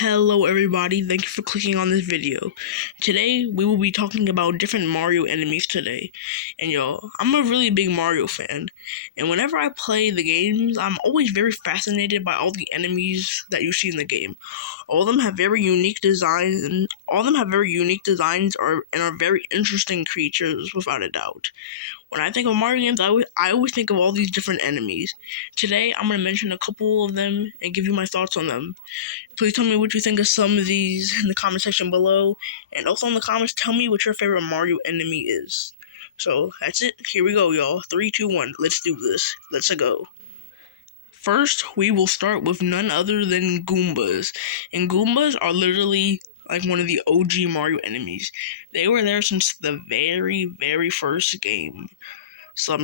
Hello everybody, thank you for clicking on this video. Today, we will be talking about different Mario enemies today. And I'm a really big Mario fan. And whenever I play the games, I'm always very fascinated by all the enemies that you see in the game. All of them have very unique designs, and are very interesting creatures without a doubt. When I think of Mario games, I always think of all these different enemies. Today, I'm going to mention a couple of them and give you my thoughts on them. Please tell me what you think of some of these in the comment section below. And also in the comments, tell me what your favorite Mario enemy is. So, that's it. Here we go, y'all. 3, 2, 1. Let's do this. Let's go. First, we will start with none other than Goombas. And Goombas are literally like one of the OG Mario enemies. They were there since the very, very first game. So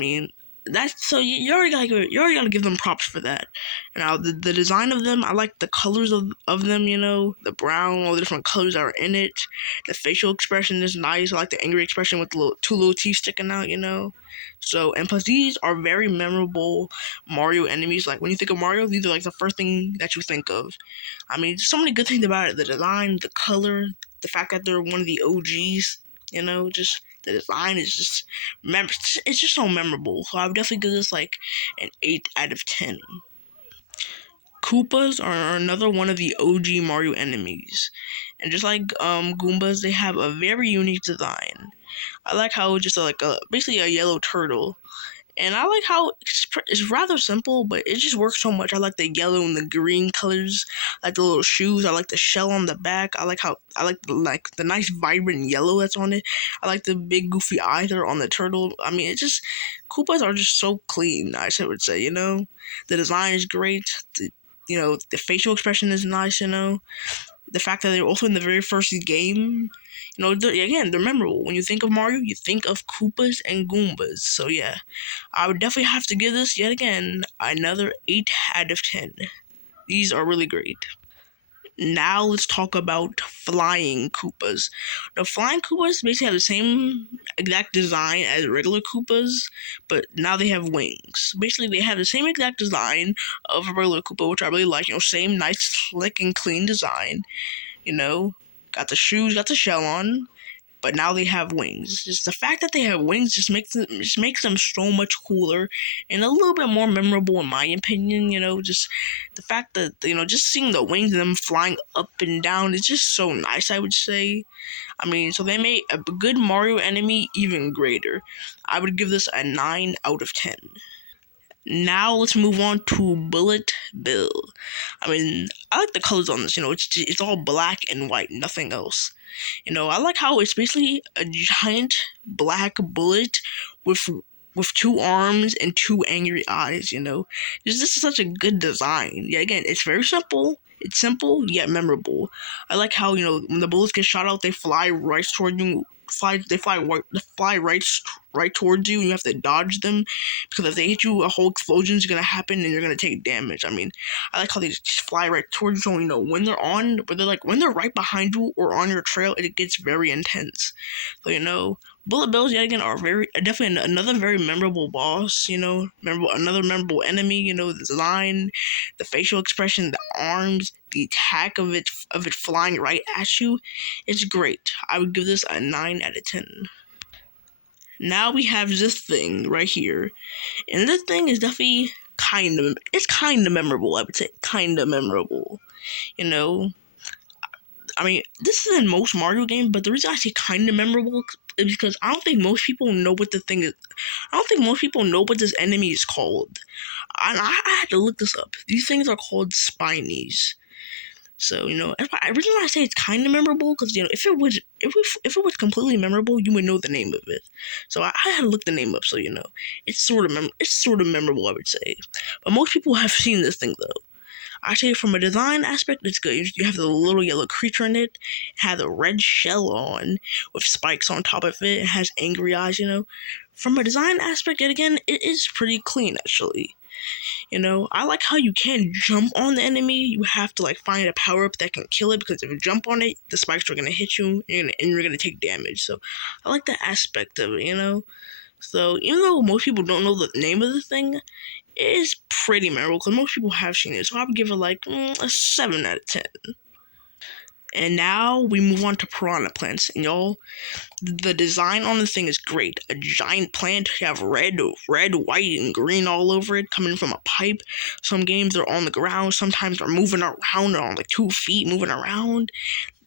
you already gotta give them props for that. Now the design of them, I like the colors of them. The brown, all the different colors that are in it. The facial expression is nice. I like the angry expression with the two little teeth sticking out. So, and plus these are very memorable Mario enemies. Like when you think of Mario, these are like the first thing that you think of. There's so many good things about it: the design, the color, the fact that they're one of the OGs. Just the design is it's just so memorable. So I would definitely give this like an 8 out of 10. Koopas are another one of the OG Mario enemies. And just like Goombas, they have a very unique design. I like how it's just basically a yellow turtle. And I like how it's rather simple, but it just works so much. I like the yellow and the green colors. I like the little shoes. I like the shell on the back. I like the nice vibrant yellow that's on it. I like the big goofy eyes that are on the turtle. Koopas are just so clean, I would say. The design is great. The facial expression is nice. The fact that they're also in the very first game, they're memorable. When you think of Mario, you think of Koopas and Goombas. So yeah, I would definitely have to give this, yet again, another 8 out of 10. These are really great. Now let's talk about flying Koopas. The flying Koopas basically have the same exact design as regular Koopas, but now they have wings. Basically, they have the same exact design of a regular Koopa, which I really like. Same nice, slick, and clean design. Got the shoes, got the shell on, but now they have wings. Just the fact that they have wings just makes them so much cooler and a little bit more memorable in my opinion. Just the fact that just seeing the wings and them flying up and down is just so nice, I would say. So they made a good Mario enemy even greater. I would give this a 9 out of 10. Now let's move on to Bullet Bill. I like the colors on this. It's all black and white, nothing else. I like how it's basically a giant black bullet with two arms and two angry eyes. This is such a good design. Yeah, again, it's very simple. It's simple yet memorable. I like how when the bullets get shot out, they fly right toward you. They fly right towards you, and you have to dodge them, because if they hit you, a whole explosion is gonna happen, and you're gonna take damage. I like how they just fly right towards you. So, when they're right behind you or on your trail, it gets very intense. So Bullet Bills yet again are definitely another very memorable boss. Another memorable enemy. The design, the facial expression, the arms, the attack of it flying right at you. It's great. I would give this a 9 out of 10. Now we have this thing right here, and this thing is definitely kind of memorable. I would say kind of memorable. This is in most Mario games, but the reason I say kind of memorable is because I don't think most people know what the thing is. I don't think most people know what this enemy is called. I had to look this up. These things are called Spinies. So, I really want to say it's kind of memorable, because, if it was completely memorable, you would know the name of it. So I had to look the name up, so, it's sort of memorable, I would say. But most people have seen this thing, though. I say from a design aspect, it's good. You have the little yellow creature in it. It has a red shell on with spikes on top of it. It has angry eyes, From a design aspect, yet again, it is pretty clean, actually. I like how you can't jump on the enemy. You have to find a power-up that can kill it, because if you jump on it, the spikes are going to hit you, and you're going to take damage. So I like that aspect of it, So even though most people don't know the name of the thing, it is pretty memorable, because most people have seen it. So I would give it a 7 out of 10. And now we move on to piranha plants. And y'all, the design on the thing is great. A giant plant, you have red, white, and green all over it, coming from a pipe. Some games are on the ground, sometimes they're moving around, they're on like 2 feet, moving around.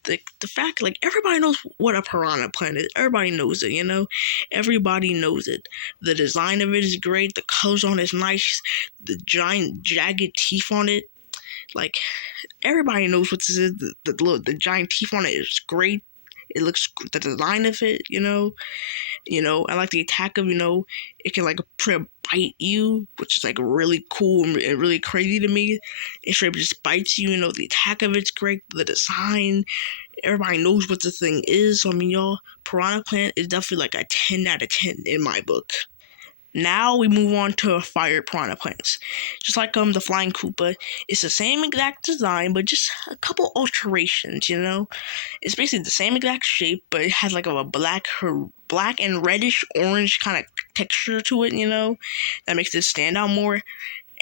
The fact, like, everybody knows what a piranha plant is. Everybody knows it, you know? Everybody knows it. The design of it is great, the colors on it is nice, the giant jagged teeth on it, like, everybody knows what this is. The giant teeth on it is great. It looks, the design of it, I like the attack of, it can like bite you, which is like really cool and really crazy to me. It straight up just bites you. The attack of it's great. The design, everybody knows what the thing is. So I mean, y'all, Piranha Plant is definitely like a 10 out of 10 in my book. Now we move on to fire piranha plants. Just like the flying Koopa, it's the same exact design, but just a couple alterations. It's basically the same exact shape, but it has like a black and reddish orange kind of texture to it. That makes it stand out more.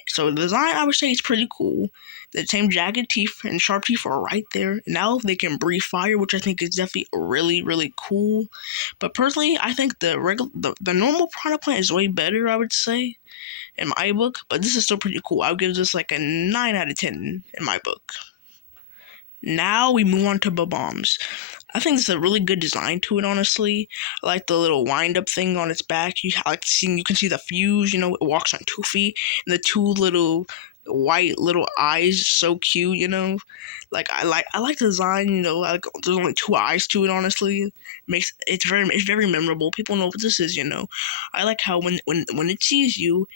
So the design, I would say, is pretty cool. The same jagged teeth and sharp teeth are right there. Now they can breathe fire, which I think is definitely really, really cool. But personally, I think the normal piranha plant is way better, I would say, in my book. But this is still pretty cool. I would give this like a 9 out of 10 in my book. Now we move on to Bob-ombs. I think this is a really good design to it, honestly. I like the little wind-up thing on its back. You can see the fuse, it walks on 2 feet, and the two little white little eyes, so cute. Like, I like the design, there's only two eyes to it, honestly. It's very memorable. People know what this is. I like how when it sees you,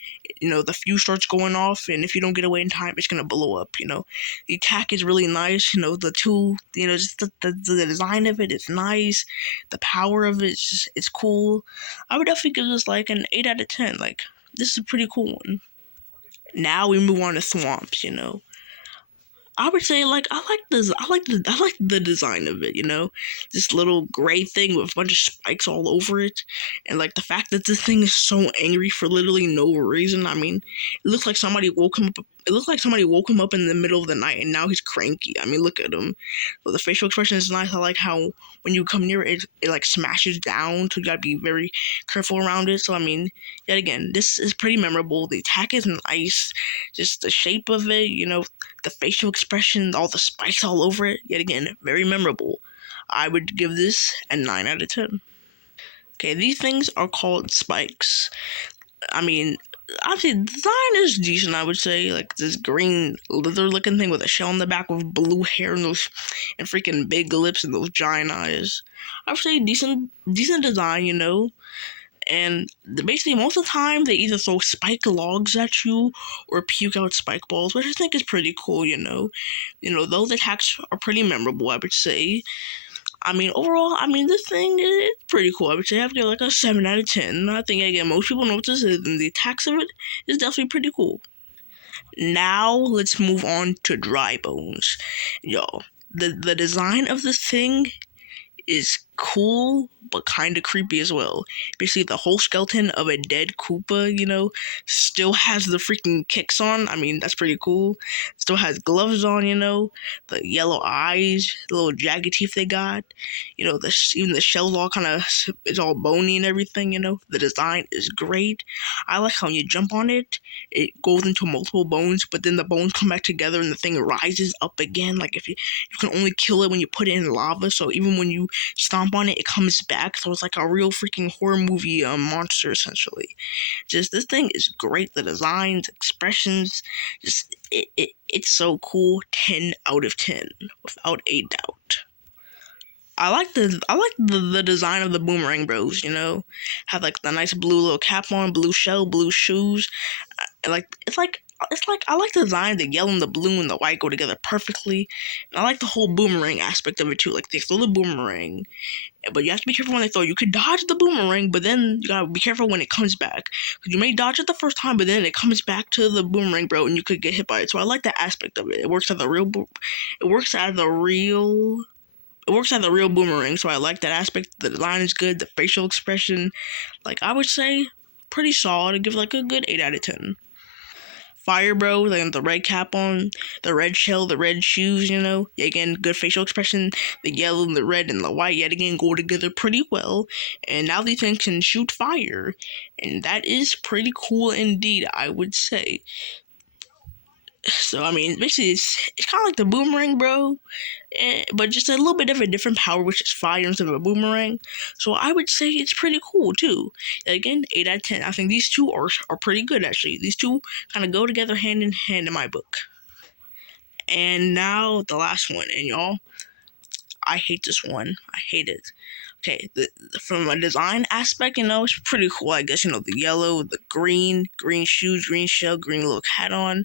the fuse starts going off, and if you don't get away in time, it's gonna blow up. The attack is really nice. The two, just the design of it is nice. The power of it is cool. I would definitely give this like an 8 out of 10. Like, this is a pretty cool one. Now we move on to Thwomps. I would say, like, I like the design of it. This little gray thing with a bunch of spikes all over it, and like the fact that this thing is so angry for literally no reason. I mean, it looks like somebody woke him up. It looks like somebody woke him up in the middle of the night, and now he's cranky. I mean, look at him. So the facial expression is nice. I like how when you come near it, it like smashes down, so you gotta be very careful around it. So I mean, yet again, this is pretty memorable. The attack is nice. Just the shape of it. The facial expression, all the spikes all over it, yet again, very memorable. I would give this a 9 out of 10. Okay, these things are called spikes. I mean, obviously, the design is decent, I would say. Like, this green leather-looking thing with a shell on the back with blue hair and freaking big lips and those giant eyes. I would say decent design. And basically, most of the time, they either throw spike logs at you or puke out spike balls, which I think is pretty cool. Those attacks are pretty memorable, I would say. I mean, overall, this thing is pretty cool. I would say I'd give it like a 7 out of 10. I think, again, most people know what this is, and the attacks of it is definitely pretty cool. Now, let's move on to Dry Bones. Yo, the design of this thing is cool but kind of creepy as well. Basically, the whole skeleton of a dead Koopa, still has the freaking kicks on. I mean, that's pretty cool. Still has gloves on. The yellow eyes, the little jagged teeth they got. Even the shell's all kind of, it's all bony and everything. The design is great. I like how when you jump on it, it goes into multiple bones, but then the bones come back together and the thing rises up again. Like, if you can only kill it when you put it in lava, so even when you stomp on it, it comes back. So it's like a real freaking horror movie monster, essentially. Just, this thing is great. The designs, expressions, just it's so cool. 10 out of 10, without a doubt. I like the design of the Boomerang Bros. Have like the nice blue little cap on, blue shell, blue shoes. It's like I like the design. The yellow and the blue and the white go together perfectly. And I like the whole boomerang aspect of it too. Like, they throw the boomerang, but you have to be careful when they throw. You could dodge the boomerang, but then you gotta be careful when it comes back. Because you may dodge it the first time, but then it comes back to the boomerang, bro, and you could get hit by it. So I like that aspect of it. It works as a real boomerang, so I like that aspect. The design is good, the facial expression, like, I would say, pretty solid. I'd give like a good 8 out of 10. fire, bro. Like the red cap on, the red shell, the red shoes. Again, good facial expression. The yellow, and the red, and the white yet again go together pretty well. And now these things can shoot fire, and that is pretty cool indeed, I would say. So I mean, basically, it's kind of like the boomerang, bro, but just a little bit of a different power, which is fire instead of a boomerang. So I would say it's pretty cool too. Again, 8 out of 10. I think these two are pretty good actually. These two kind of go together hand in hand in my book. And now the last one, and y'all, I hate this one. I hate it. Okay, from a design aspect, it's pretty cool. I guess the yellow, the green shoes, green shell, green little hat on.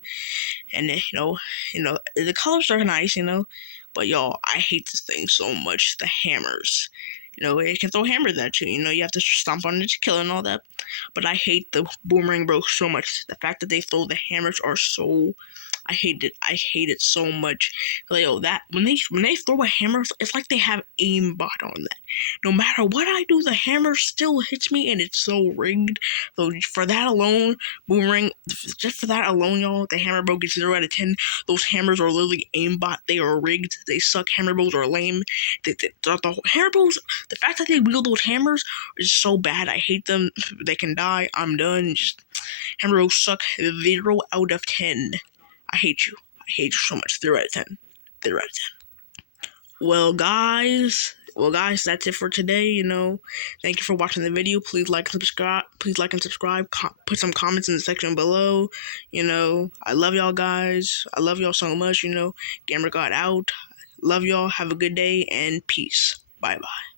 And the colors are nice, but y'all, I hate this thing so much. The hammers, it can throw hammers at you. You have to stomp on it to kill it and all that. But I hate the boomerang bro so much. The fact that they throw the hammers are so. I hate it. I hate it so much. Like, yo, that when they throw a hammer, it's like they have aimbot on that. No matter what I do, the hammer still hits me, and it's so rigged. So for that alone, boomerang, just for that alone, y'all, the hammer bow gets 0 out of 10. Those hammers are literally aimbot. They are rigged. They suck. Hammer bows are lame. The hammer bows, the fact that they wield those hammers is so bad. I hate them. They can die. I'm done. Just hammer bows suck. 0 out of 10. I hate you. I hate you so much. 0 out of 10. 0 out of 10. Well, guys, that's it for today. Thank you for watching the video. Please like and subscribe. Put some comments in the section below. I love y'all, guys. I love y'all so much. Gamer God out. Love y'all. Have a good day and peace. Bye bye.